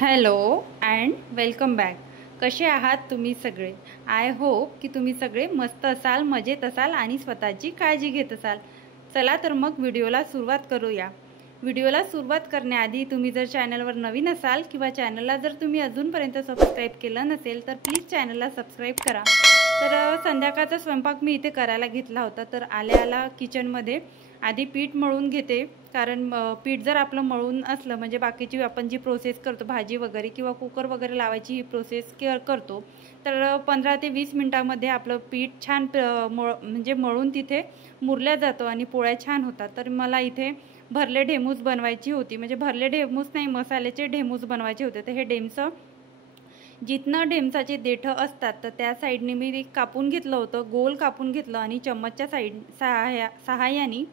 Hello and welcome back. कसे आहात तुम्ही सगळे? आय होप की तुम्ही सगळे मस्त असाल, मजेत असाल आणि स्वतःची काळजी घेत असाल. चला तर मग व्हिडिओला सुरुवात करूया. व्हिडिओला सुरुवात करण्याआधी तुम्ही जर चॅनलवर नवीन असाल किंवा चॅनलला जर तुम्ही अजूनपर्यंत सबस्क्राईब केलं नसेल तर प्लीज चॅनलला सबस्क्राईब करा. तर संध्याकाळचा स्वयंपाक मी इथे करायला घेतला होता. तर आल्या किचनमध्ये आधी पीठ मळून घेते, कारण पीठ जर आपलं मळून असलं म्हणजे बाकीची आपण जी प्रोसेस करतो भाजी वगैरे किंवा कुकर वगैरे लावायची ही प्रोसेस करतो, तर 15 ते 20 मिनटामध्ये आपलं पीठ छान म्हणजे मळून तिथे मुरल्या जातं आणि पोळ्या छान होतात. तर मला इथे भरले ढेमूस बनवायची होती, म्हणजे भरले ढेमूस नाही, मसाल्याचे ढेमूस बनवायचे होते. तर हे ढेमसं जिथनं ढेमसाचे देठं असतात तर त्या साईडने मी कापून घेतलं होतं, गोल कापून घेतलं आणि चम्मचच्या सहाय्याने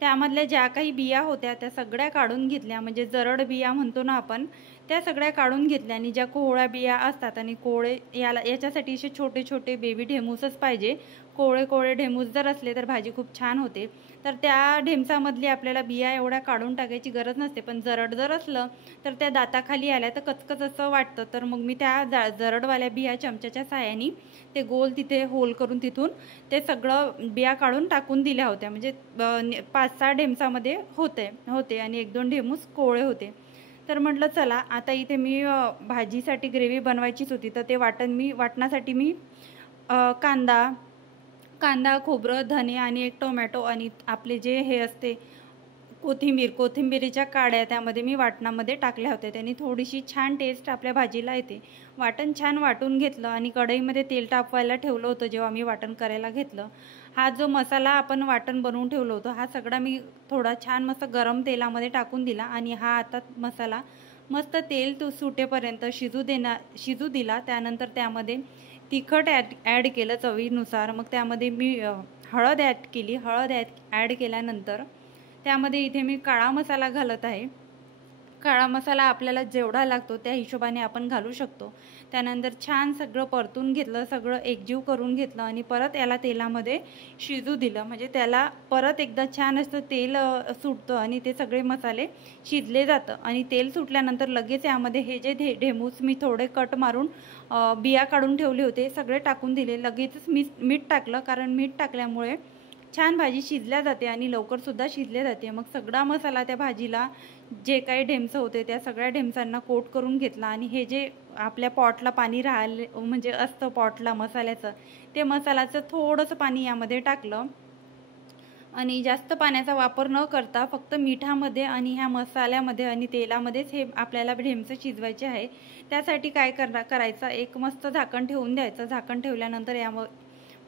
त्यामधल्या ज्या काही बिया होत्या त्या सगळ्या काढून घेतल्या. म्हणजे जरड बिया म्हणतो ना आपण, त्या सगळ्या काढून घेतल्या. आणि ज्या कोवळ्या बिया असतात, आणि कोवळे याच्यासाठी असे छोटे छोटे बेबी ढेमूसच पाहिजे. कोवळे कोवळे ढेमूस जर असले तर भाजी खूप छान होते. तर त्या ढेमसामधली आपल्याला बिया एवढ्या काढून टाकायची गरज नसते, पण जरड जर असलं तर त्या दाताखाली आल्या तर कचकच असं वाटतं. तर मग मी त्या जरडवाल्या बिया चमच्याच्या साहाय्याने ते गोल तिथे होल करून तिथून ते सगळं बिया काढून टाकून दिल्या होत्या. म्हणजे 5-6 ढेमसामध्ये होते आणि 1-2 ढेमूस कोवळे होते. तर म्हटलं चला आता इथे मी भाजीसाठी ग्रेव्ही बनवायचीच होती. तर ते वाटण्यासाठी मी कांदा, खोबरं, धने आणि एक टोमॅटो आणि आपले जे हे असते कोथिंबीरीच्या काड्या त्यामध्ये मी वाटणामध्ये टाकल्या होत्या. त्यांनी थोडीशी छान टेस्ट आपल्या भाजीला येते. वाटण छान वाटून घेतलं आणि कढईमध्ये तेल तापवायला ठेवलं होतं. जेव्हा मी वाटण करायला घेतलं, हा जो मसाला आपण वाटण बनवून ठेवलं होतं हा सगळा मी थोडा छान मस्त गरम तेलामध्ये टाकून दिला. आणि हा आता मसाला मस्त तेल सुटेपर्यंत शिजू दिला. त्यानंतर त्यामध्ये तिखट ॲड केलं चवीनुसार. मग त्यामध्ये मी हळद ॲड केली. हळद ॲड केल्यानंतर त्यामध्ये इथे मी काळा मसाला घालत आहे. काळा मसाला आपल्याला जेवढा लागतो त्या हिशोबाने आपण घालू शकतो. त्यानंतर छान सगळं परतून घेतलं, सगळं एकजीव करून घेतलं आणि परत याला तेलामध्ये शिजू दिलं. म्हणजे त्याला परत एकदा छान असं तेल सुटतं आणि ते सगळे मसाले शिजले जातं. आणि तेल सुटल्यानंतर लगेच यामध्ये हे जे ढेमूस मी थोडे कट मारून बिया काढून ठेवले होते सगळे टाकून दिले. लगेचच मीठ टाकलं, कारण मीठ टाकल्यामुळे छान भाजी शिजल्या जाते आणि लवकरसुद्धा शिजल्या जाते. मग सगळा मसाला त्या भाजीला जे काही ढेमसं होते त्या सगळ्या ढेमसांना कोट करून घेतला. आणि हे जे आपल्या पॉटला पाणी राहिले म्हणजे असतं पॉटला मसाल्याचं, ते मसाल्याचं थोडंसं पाणी यामध्ये टाकलं. आणि जास्त पाण्याचा वापर न करता फक्त मिठामध्ये आणि ह्या मसाल्यामध्ये आणि तेलामध्येच हे आपल्याला ढेमसं शिजवायचे आहे. त्यासाठी काय करायचं, एक मस्त झाकण ठेवून द्यायचं. झाकण ठेवल्यानंतर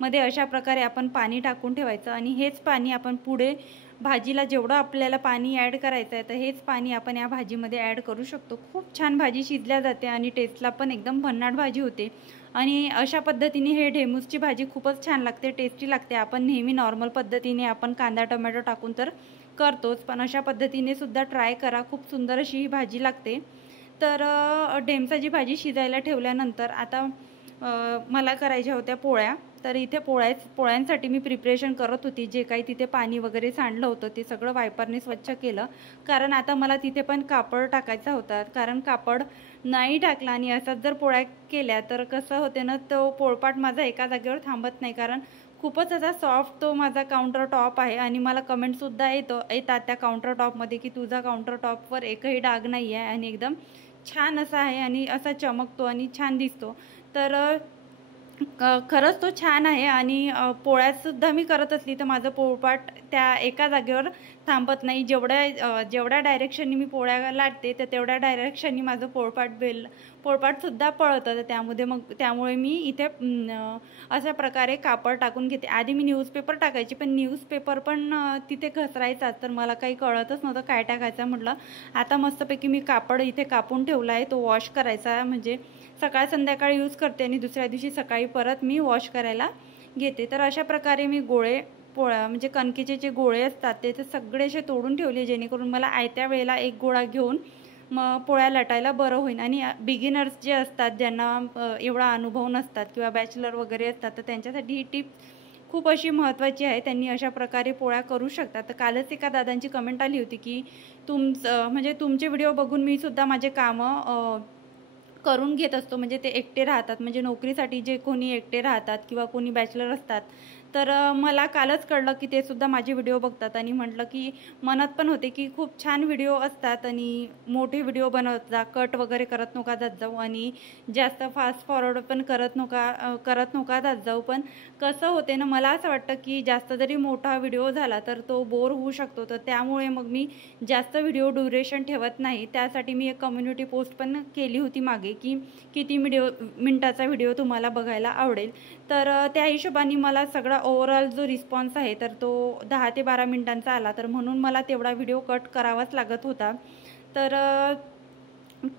मध्ये अशा प्रकारे आपण पाणी टाकून ठेवायचं. आणि हेच पाणी आपण पुढे भाजीला जेवढं आपल्याला पाणी ॲड करायचं आहे तर हेच पाणी आपण या भाजीमध्ये ॲड करू शकतो. खूप छान भाजी शिजल्या जाते आणि टेस्टला पण एकदम भन्नाट भाजी होते. आणि अशा पद्धतीने हे ढेमूसची भाजी खूपच छान लागते, टेस्टी लागते. आपण नेहमी नॉर्मल पद्धतीने आपण कांदा टोमॅटो टाकून तर करतोच, पण अशा पद्धतीने सुद्धा ट्राय करा. खूप सुंदर अशी ही भाजी लागते. तर ढेमसाची भाजी शिजायला ठेवल्यानंतर आता मला करायच्या होत्या पोळ्या. तर इथे पोळ्यांसाठी मी प्रिपरेशन करत होती. जे काही तिथे पाणी वगैरे सांडलं होतं ते सगळं वायपरने स्वच्छ केलं, कारण आता मला तिथे पण कापड टाकायचा होता. कारण कापड नाही टाकला आणि असाच जर पोळ्या केल्या तर कसं होते ना, तो पोळपाट माझा एका जागेवर थांबत नाही. कारण खूपच असा सॉफ्ट तो माझा काउंटर टॉप आहे. आणि मला कमेंटसुद्धा येतात त्या काउंटर टॉपमध्ये की तुझा काउंटर टॉपवर एकही डाग नाही आहे आणि एकदम छान असा आहे आणि असा चमकतो आणि छान दिसतो. तर खरंच तो छान आहे. आणि पोळ्यासुद्धा मी करत असली तर माझं पोळपाट त्या एका जागेवर थांबत नाही. जेवढ्या डायरेक्शननी मी पोळ्या लाटते तर तेवढ्या डायरेक्शननी माझं पोळपाटसुद्धा पळतं. तर त्यामुळे मी इथे अशा प्रकारे कापड टाकून घेते. आधी मी न्यूजपेपर टाकायची, पण न्यूजपेपर पण तिथे घसरायचाच, तर मला काही कळतच नव्हतं काय टाकायचं. म्हटलं आता मस्तपैकी मी कापड इथे कापून ठेवला आहे, तो वॉश करायचा. म्हणजे सकाळ संध्याकाळ यूज करते आणि दुसऱ्या दिवशी सकाळी परत मी वॉश करायला घेते. तर अशा प्रकारे मी पोळ्या म्हणजे कणकेचे जे गोळे असतात ते सगळे असे तोडून ठेवले, जेणेकरून मला आयत्या वेळेला एक गोळा घेऊन मग पोळ्या लाटायला बरं होईल. आणि बिगिनर्स जे असतात, ज्यांना एवढा अनुभव नसतात किंवा बॅचलर वगैरे असतात, तर त्यांच्यासाठी ही टिप खूप अशी महत्त्वाची आहे. त्यांनी अशा प्रकारे पोळ्या करू शकतात. तर कालच एका दादांची कमेंट आली होती की म्हणजे तुमचे व्हिडिओ बघून मी सुद्धा माझे कामं करून घेत असतो. म्हणजे ते एकटे राहतात, म्हणजे नोकरीसाठी जे कोणी एकटे राहतात किंवा कोणी बॅचलर असतात, तर मला कालच कळलं की ते सुद्धा माझे व्हिडिओ बघतात आणि म्हटलं की मनात पण होते की खूप छान व्हिडिओ असतात आणि मोठे व्हिडिओ बनवत जा, कट वगैरे करत नका जात जाऊ आणि जास्त फास्ट फॉरवर्ड पण करत नका जात जाऊ. पण कसं होते ना, मला असं वाटतं की जास्त जरी मोठा व्हिडिओ झाला तर तो बोर होऊ शकतो, तर त्यामुळे मग मी जास्त व्हिडिओ ड्युरेशन ठेवत नाही. त्यासाठी मी एक कम्युनिटी पोस्ट पण केली होती मागे की किती मिनिटाचा व्हिडिओ तुम्हाला बघायला आवडेल. तर त्या हिशोबाने मला सगळा ओव्हरऑल जो रिस्पॉन्स आहे तर तो 10 ते 12 मिनिटांचा आला, तर म्हणून मला तेवढा व्हिडिओ कट करावाच लागत होता. तर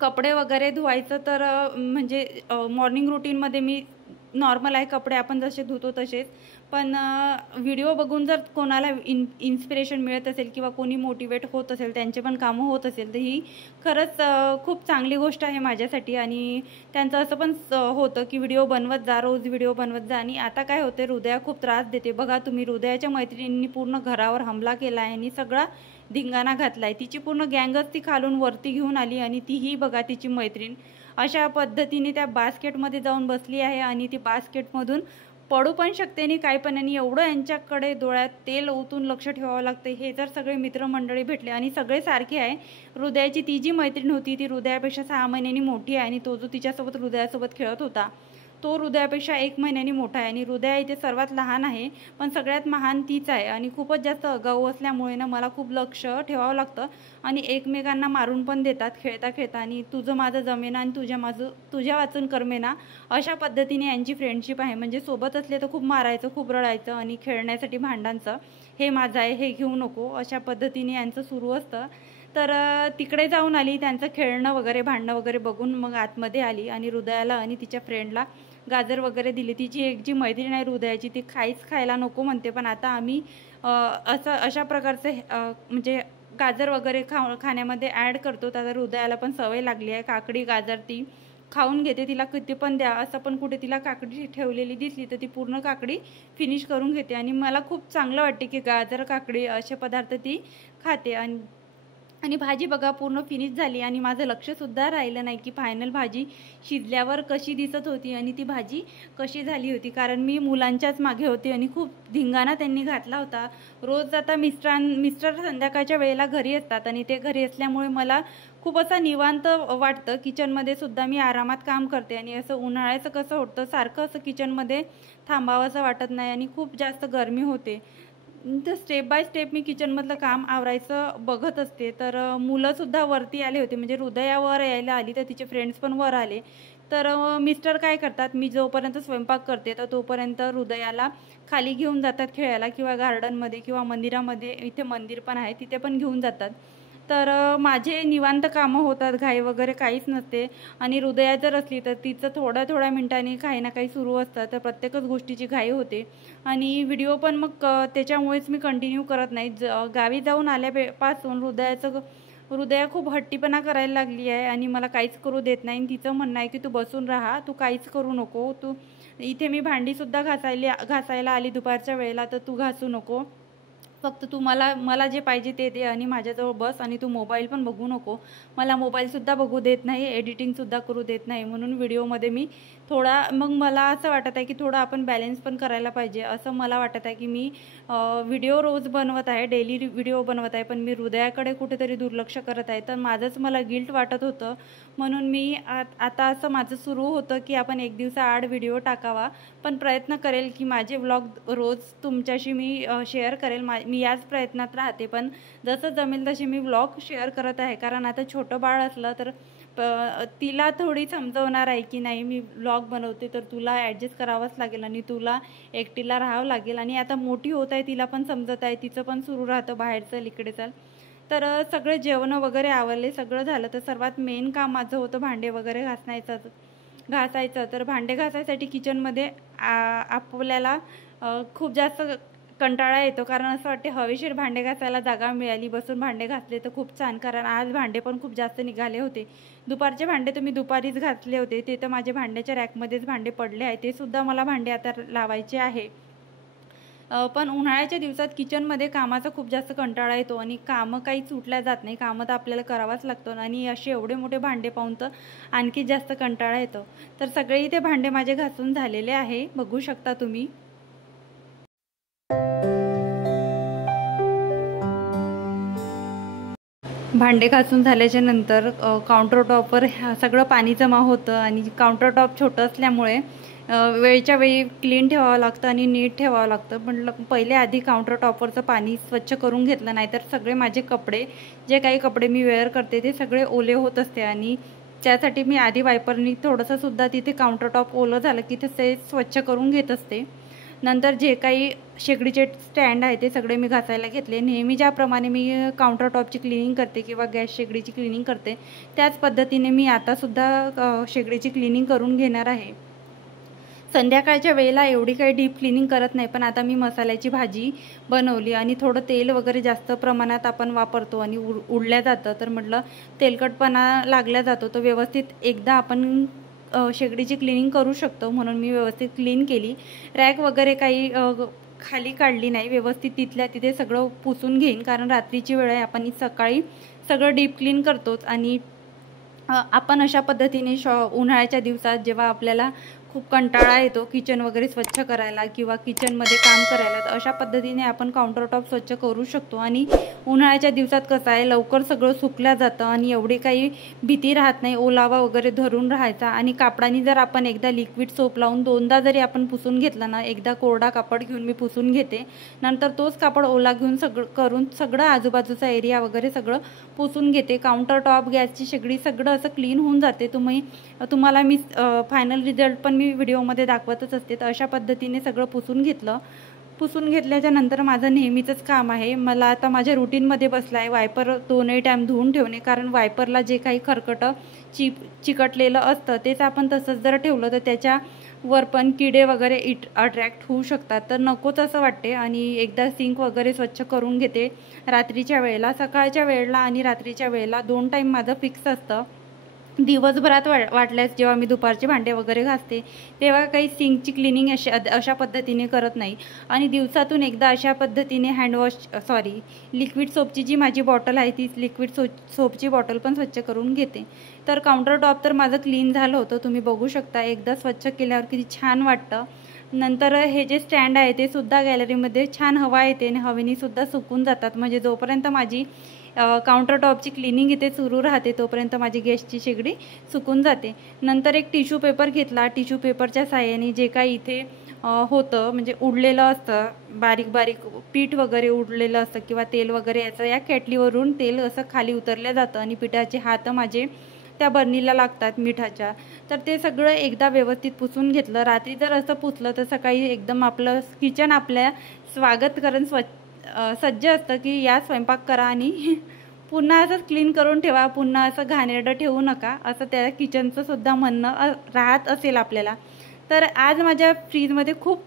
कपडे वगैरे धुवायचं तर म्हणजे मॉर्निंग रुटीनमध्ये मी नॉर्मल आहे, कपडे आपण जसे धुतो तसेच. पण व्हिडिओ बघून जर कोणाला इन्स्पिरेशन मिळत असेल किंवा कोणी मोटिवेट होत असेल, त्यांचे पण कामं होत असेल, तर ही खरंच खूप चांगली गोष्ट आहे माझ्यासाठी. आणि त्यांचं असं पण होतं की व्हिडिओ बनवत जा, रोज व्हिडिओ बनवत जा. आणि आता काय होते, हृदया खूप त्रास देते. बघा तुम्ही, हृदयाच्या मैत्रिणींनी पूर्ण घरावर हमला केला आहे आणि सगळा धिंगाणा घातला आहे. तिची पूर्ण गँगच ती खालून वरती घेऊन आली आणि तीही बघा तिची मैत्रीण अशा पद्धतीने त्या बास्केटमध्ये जाऊन बसली आहे आणि ती बास्केटमधून पडू पण शकते आणि काय पण. आणि एवढं यांच्याकडे डोळ्यात तेल ओतून लक्ष ठेवावं लागतं. हे जर सगळे मित्रमंडळी भेटले आणि सगळे सारखे आहे. हृदयाची ती जी मैत्रीण होती ती हृदयापेक्षा 6 महिन्यांनी मोठी आहे आणि तो जो तिच्यासोबत हृदयासोबत खेळत होता तो हृदयापेक्षा 1 महिन्यानी मोठा आहे. आणि हृदया इथे सर्वात लहान आहे, पण सगळ्यात महान तीच आहे. आणि खूपच जास्त आगाऊ असल्यामुळे ना मला खूप लक्ष ठेवावं लागतं आणि एकमेकांना मारून पण देतात खेळता खेळता. आणि तुझं माझं जमेना आणि तुझ्या वाचून करमेना, अशा पद्धतीने यांची फ्रेंडशिप आहे. म्हणजे सोबत असले तर खूप मारायचं, खूप रडायचं आणि खेळण्यासाठी भांडांचं, हे माझं आहे, हे घेऊ नको, अशा पद्धतीने यांचं सुरू असतं. तर तिकडे जाऊन आली, त्यांचं खेळणं वगैरे भांडणं वगैरे बघून मग आतमध्ये आली आणि हृदयाला आणि तिच्या फ्रेंडला गाजर वगैरे दिली. तिची एक जी मैत्रीण आहे हृदयाची, ती खायला नको म्हणते, पण आता आम्ही अशा प्रकारचे म्हणजे गाजर वगैरे खाण्यामध्ये ॲड करतो. तर हृदयाला पण सवय लागली आहे. काकडी गाजर ती खाऊन घेते, तिला किती पण द्या, असं पण कुठे तिला काकडी ठेवलेली दिसली तर ती पूर्ण काकडी फिनिश करून घेते. आणि मला खूप चांगलं वाटते की गाजर काकडी असे पदार्थ ती खाते. आणि भाजी बघा पूर्ण फिनिश झाली आणि माझं लक्षसुद्धा राहिलं नाही की फायनल भाजी शिजल्यावर कशी दिसत होती आणि ती भाजी कशी झाली होती. कारण मी मुलांच्याच मागे होते आणि खूप धिंगाणा त्यांनी घातला होता. रोज आता मिस्टर संध्याकाळच्या वेळेला घरी असतात आणि ते घरी असल्यामुळे मला खूप असं निवांत वाटतं. किचनमध्ये सुद्धा मी आरामात काम करते आणि असं उन्हाळ्याचं कसं होतं, सारखं असं किचनमध्ये थांबावंसं वाटत नाही आणि खूप जास्त गरमी होते. तर स्टेप बाय स्टेप मी किचनमधलं काम आवरायचं बघत असते. तर मुलंसुद्धा वरती आले होते, म्हणजे हृदयावर यायला आली तर तिचे फ्रेंड्स पण वर आले. तर मिस्टर काय करतात, मी जोपर्यंत स्वयंपाक करते तर तोपर्यंत हृदयाला खाली घेऊन जातात खेळायला किंवा गार्डनमध्ये किंवा मंदिरामध्ये, इथे मंदिर पण आहे तिथे पण घेऊन जातात. तर माझे निवांत कामं होतात, घाई वगैरे काहीच नसते. आणि हृदया जर असली तर तिचं थोड्या मिनिटांनी काही ना काही सुरू असतं, तर प्रत्येकच गोष्टीची घाई होते. आणि व्हिडिओ पण मग त्याच्यामुळेच मी कंटिन्यू करत नाही. गावी जाऊन आल्यापासून हृदया खूप हट्टीपणा करायला लागली आहे आणि मला काहीच करू देत नाही. तिचं म्हणणं आहे की तू बसून राहा, तू काहीच करू नको, तू इथे मी भांडीसुद्धा घासायला आली दुपारच्या वेळेला, तर तू घासू नको, फक्त तू मला जे पाहिजे ते दे आणि माझ्याजवळ बस आणि तू मोबाईल पण बघू नको. मला मोबाईलसुद्धा बघू देत नाही, एडिटिंगसुद्धा करू देत नाही. म्हणून व्हिडिओमध्ये मी मग मला असं वाटत आहे की थोडं आपण बॅलेन्स पण करायला पाहिजे. असं मला वाटत आहे की मी व्हिडिओ रोज बनवत आहे, डेली व्हिडिओ बनवत आहे, पण मी हृदयाकडे कुठेतरी दुर्लक्ष करत आहे. तर माझंच मला गिल्ट वाटत होतं. म्हणून मी आता असं माझं सुरू होतं की आपण एक दिवसाआड व्हिडिओ टाकावा. पण प्रयत्न करेल की माझे व्लॉग रोज तुमच्याशी मी शेअर करेल. मी याच प्रयत्नात राहते, पण जसं जमेल तसे मी व्लॉग शेअर करत आहे. कारण आता छोटं बाळ असलं तर तिला थोडी समजवणार आहे की नाही, मी व्लॉग बनवते तर तुला ॲडजस्ट करावंच लागेल आणि तुला एकटीला राहावं लागेल. आणि आता मोठी होत आहे, तिला पण समजत आहे, तिचं पण सुरू राहतं बाहेर चल इकडे चल. तर सगळे जेवणं वगैरे आवरले, सगळं झालं. तर सर्वात मेन काम माझं होतं भांडे वगैरे घासायचं. तर भांडे घासायसाठी किचनमध्ये आपल्याला खूप जास्त कंटाळा येतो, कारण असं वाटते हवेशीर भांडे घासायला जागा मिळाली, बसून भांडे घासले तर खूप छान. कारण आज भांडे पण खूप जास्त निघाले होते. दुपारचे भांडे तर मी दुपारीच घातले होते, ते तर माझे भांड्याच्या रॅकमध्येच भांडे पडले आहे, ते सुद्धा मला भांडे आता लावायचे आहे. पण उन्हाळ्याच्या दिवसात किचनमध्ये कामाचा खूप जास्त कंटाळा येतो आणि कामं काही सुटल्या जात नाही, कामं तर आपल्याला करावाच लागतं आणि असे एवढे मोठे भांडे पाहून तर आणखी जास्त कंटाळा येतो। तर सगळे इथे भांडे माझे घासून झालेले आहे, बघू शकता तुम्ही। भांडे घासून झाल्याच्या नंतर काउंटर टॉपवर सगळं पाणी जमा होतं आणि काउंटर टॉप छोटं असल्यामुळे वेळच्या वेळी क्लीन ठेवावं लागतं आणि नीट ठेवावं लागतं। म्हटलं पहिले आधी काउंटर टॉपवरचं पाणी स्वच्छ करून घेतलं, नाहीतर सगळे माझे कपडे, जे काही कपडे मी वेअर करते ते सगळे ओले होत असते आणि त्यासाठी मी आधी वायपरनी थोडंसंसुद्धा तिथे काउंटर टॉप ओलं झालं की ते स्वच्छ करून घेत असते। नंतर जे काही शेगडीचे स्टँड आहे ते सगळे मी घासायला घेतले। नेहमी ज्याप्रमाणे मी काउंटर टॉपची क्लिनिंग करते किंवा गॅस शेगडीची क्लिनिंग करते त्याच पद्धतीने मी आतासुद्धा शेगडीची क्लिनिंग करून घेणार आहे। संध्याकाळच्या वेळेला एवढी काही डीप क्लिनिंग करत नाही, पण आता मी मसाल्याची भाजी बनवली आणि थोडं तेल वगैरे जास्त प्रमाणात आपण वापरतो आणि उडल्या जातं, तर म्हटलं तेलकटपणा लागल्या जातो तर व्यवस्थित एकदा आपण शेगडीची क्लिनिंग करू शकतो, म्हणून मी व्यवस्थित क्लीन केली। रॅक वगैरे काही खाली काढली नाही, व्यवस्थित तिथल्या तिथे सगळं पुसून घेईन, कारण रात्रीची वेळ आहे, आपण सकाळी सगळं डीप क्लीन करतोच आणि आपण अशा पद्धतीने उन्हाळ्याच्या दिवसात जेव्हा आपल्याला खूप कंटाळा येतो किचन वगैरे स्वच्छ करायला किंवा किचनमध्ये काम करायला, तर अशा पद्धतीने आपण काउंटर टॉप स्वच्छ करू शकतो। आणि उन्हाळ्याच्या दिवसात कसं आहे, लवकर सगळं सुकल्या जातं आणि एवढी काही भीती राहत नाही ओलावा वगैरे धरून राहायचा। आणि कापडाने जर आपण एकदा लिक्विड सोप लावून दोनदा जरी आपण पुसून घेतलं ना, एकदा कोरडा कापड घेऊन मी पुसून घेते, नंतर तोच कापड ओला घेऊन सगळं आजूबाजूचा एरिया वगैरे सगळं पुसून घेते। काउंटर टॉप, गॅसची शेगडी सगळं असं क्लीन होऊन जाते। तुम्हाला मी फायनल रिझल्ट पण मी व्हिडिओमध्ये दाखवतच असते। तर अशा पद्धतीने सगळं पुसून घेतलं। पुसून घेतल्याच्या नंतर माझं नेहमीचंच काम आहे, मला आता माझ्या रुटीनमध्ये बसलं आहे वायपर 2 टाईम धुवून ठेवणे, कारण वायपरला जे काही खरकटं चिकटलेलं असतं तेच आपण तसंच जर ठेवलं तर त्याच्यावर पण किडे वगैरे अट्रॅक्ट होऊ शकतात, तर नकोच असं वाटते। आणि एकदा सिंक वगैरे स्वच्छ करून घेते रात्रीच्या वेळेला, सकाळच्या वेळेला आणि रात्रीच्या वेळेला 2 टाईम माझं फिक्स असतं। दिवसभरात वाटल्यास जेव्हा मी दुपारचे भांडे वगैरे घासते तेव्हा काही सिंकची क्लिनिंग अशा पद्धतीने करत नाही आणि दिवसातून एकदा अशा पद्धतीने लिक्विड सोपची जी माझी बॉटल आहे ती लिक्विड सोपची बॉटल पण स्वच्छ करून घेते। तर काउंटर टॉप तर माझं क्लीन झालं होतं, तुम्ही बघू शकता एकदा स्वच्छ केल्यावर किती छान वाटतं। नंतर हे जे स्टँड आहे ते सुद्धा गॅलरीमध्ये छान हवा येते आणि हवेने सुद्धा सुकून जातात, म्हणजे जोपर्यंत माझी काउंटर टॉपची क्लिनिंग इथे सुरू राहते तोपर्यंत माझी गॅसची शेगडी सुकून जाते। नंतर एक टिश्यू पेपर घेतला, टिश्यू पेपरच्या साहाय्याने जे काही इथे होतं म्हणजे उडलेलं असतं, बारीक बारीक पीठ वगैरे उडलेलं असतं किंवा तेल वगैरे याचं या केटलीवरून तेल असं खाली उतरलं जातं आणि पिठाचे हात माझे त्या बर्नीला लागतात मिठाच्या, तर ते सगळं एकदा व्यवस्थित पुसून घेतलं। रात्री जर असं पुसलं तर सकाळी एकदम आपलं किचन आपल्या स्वागत करून सज्ज असतं की या स्वयंपाक करा आणि पुन्हा असं क्लीन करून ठेवा, पुन्हा असं घाणेरडं ठेवू नका, असं त्या किचनचं सुद्धा म्हणणं राहत असेल आपल्याला। तर आज माझ्या फ्रीजवर खूप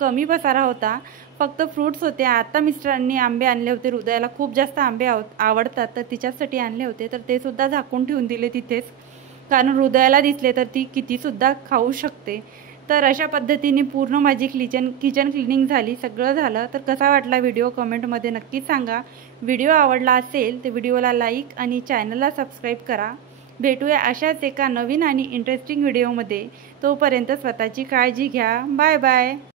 कमी पसारा होता, फक्त फ्रूट्स होते। आता मिस्टरांनी आंबे आणले होते, हृदयाला खूप जास्त आंबे आवडतात तर तिच्यासाठी आणले होते, तर ते सुद्धा झाकून ठेवून दिले तिथेच, कारण हृदयाला दिसले तर ती कितीसुद्धा खाऊ शकते। तर अशा पद्धतीने पूर्ण माझी किचन क्लिनिंग झाली, सगळं झालं। तर कसा वाटला व्हिडिओ कमेंटमध्ये नक्की सांगा। व्हिडिओ आवडला असेल तर व्हिडिओला लाईक आणि चॅनलला सबस्क्राईब करा। भेटूया अशाच एका नवीन आणि इंटरेस्टिंग व्हिडिओमध्ये, तोपर्यंत स्वतःची काळजी घ्या। Bye bye.